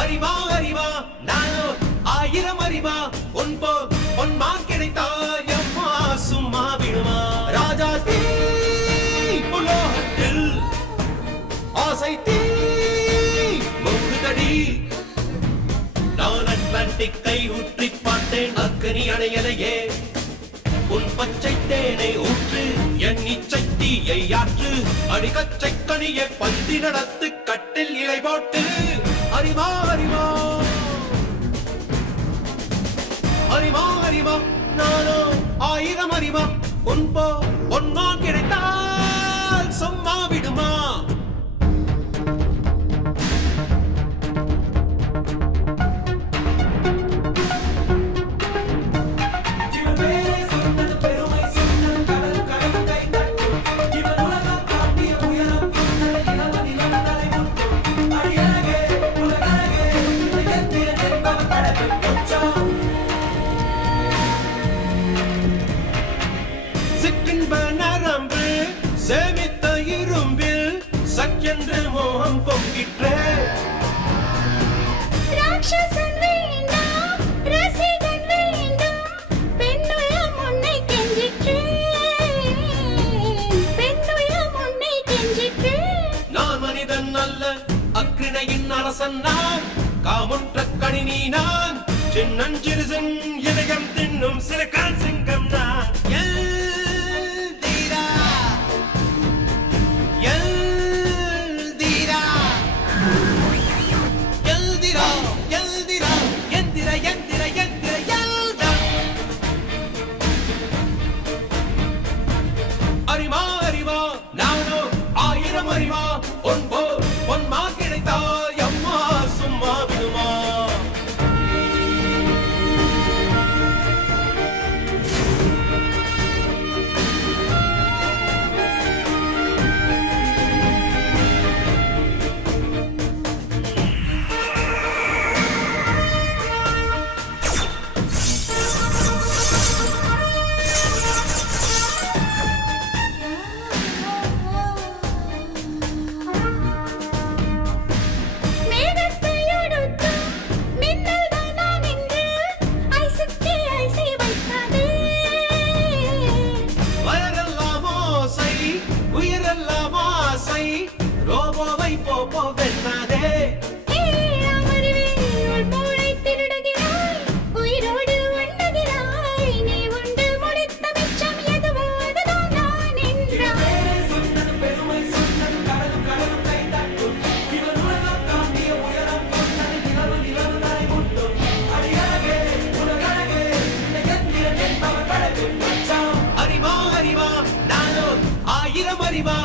அறிவா அறிவா நானோ ஆயிரம் அறிவா பொன்மா கிடைத்தாயம்மா சும்மா விடுமா ராஜா தீ புலோகத்தில் ஆசை தீ முகுதடி நான் அட்லாண்டிக்கை ஊற்றி பார்த்தேன் அக்கனி அணையலையே உன் பச்சை தேனை ஊற்று என் இச்சை தீயை ஆற்று அடிகச்சை கனியை பந்தி நடத்து கட்டில் இலை போட்டு அறிவா அறிவா அறிவா அறிவா நானோ ஆயிரம் அறிவா பொன்மா கிடைத்தால் சும்மா விடுமா சேமித்த இரும்பில் சக்கென்று மோகம் பொங்கிற்றே ராட்சசன் வேண்டாம் ரசிகன் வேண்டும் பெண்ணுள்ளம் உன்னை கெஞ்சிற்றே பெண்ணுள்ளம் உன்னை கெஞ்சிற்றே நான் மனிதன் அல்ல அக்கிணையின் அரசன் நான் காமுற்ற கணினி நான் சின்னஞ்சிறுசன் இதயம் தின்னும் சிறுகால் சிங்கம் நான் அறிவா அறிவா நானோ ஆயிரம் அறிவா பொன்மா கிடைத்தாய் அம்மா சும்மா விடுமா ரோபோவை போப்போ வெண்ணாதே அமர்வே உள் மூளை திருடுகிறாய் உயிரோடு உண்ணுகிறாய் நீ உண்டு முடித்த மிச்சம் எதுவோ அதுதான் நான் என்றாய் சொன்னது பெருமை சொன்னது கடலும் கை தட்டும் இவன் உலகம் தாண்டிய உயரம் கொண்டது நிலவு தலை முட்டும் அடியழகே உலகழகே எந்திரன் என்பவர் கடவுள் அறிவா அறிவா நானோ ஆயிரம் அறிவா